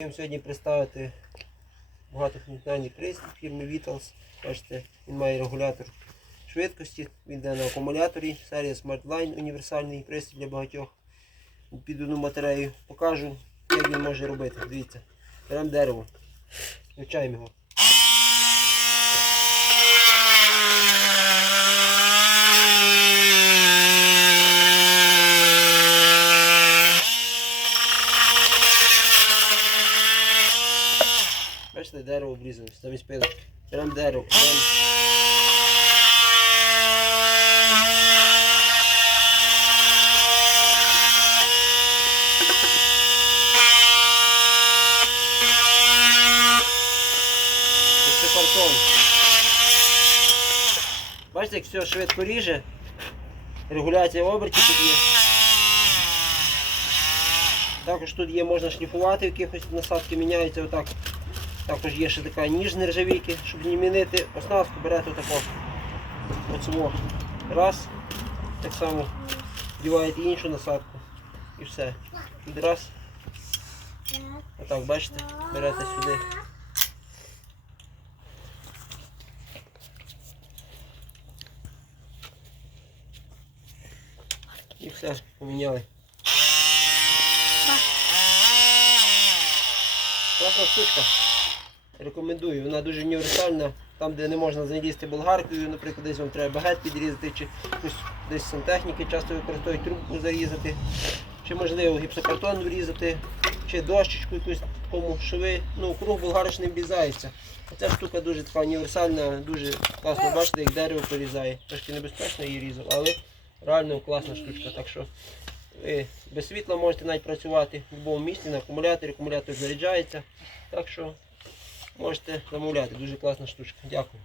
Хотів сьогодні представити багатофункціональний пристрій фірми Vitals. Бачите, він має регулятор швидкості, він йде на акумуляторі, серія SmartLine, універсальний пристрій для багатьох. Під одну батарею покажу, як він може робити. Дивіться, беремо дерево, Вивчаємо його. Бачите, дерево обрізане, замість пилочки. Беремо дерево, беремо. Бачите, як все швидко ріже. Регуляція обертів тут є. Також тут є, можна шліфувати, якихось насадки міняються отак. Також є ще така ніж нержавійки, щоб не мінити оснастку, берете отако. Оцього. Раз. Так само вдіваєте іншу насадку. І все. Тут раз. Отак, бачите, берете сюди. І все, поміняли. Класна штучка. Рекомендую. Вона дуже універсальна. Там, де не можна залізти болгаркою, наприклад, десь вам треба багет підрізати, чи якусь десь сантехніки часто використовують трубку зарізати, чи можливо гіпсокартон врізати, чи дощечку якусь такому, що ви, ну, круг болгариш не обрізається. Ця штука дуже така універсальна, дуже класно бачите, як дерево порізає. Трошки небезпечно її різав, але реально класна штучка. Так що ви без світла можете навіть працювати в будь-якому місці на акумуляторі, акумулятор заряджається. Так що можете замовляти. Дуже класна штучка. Дякую.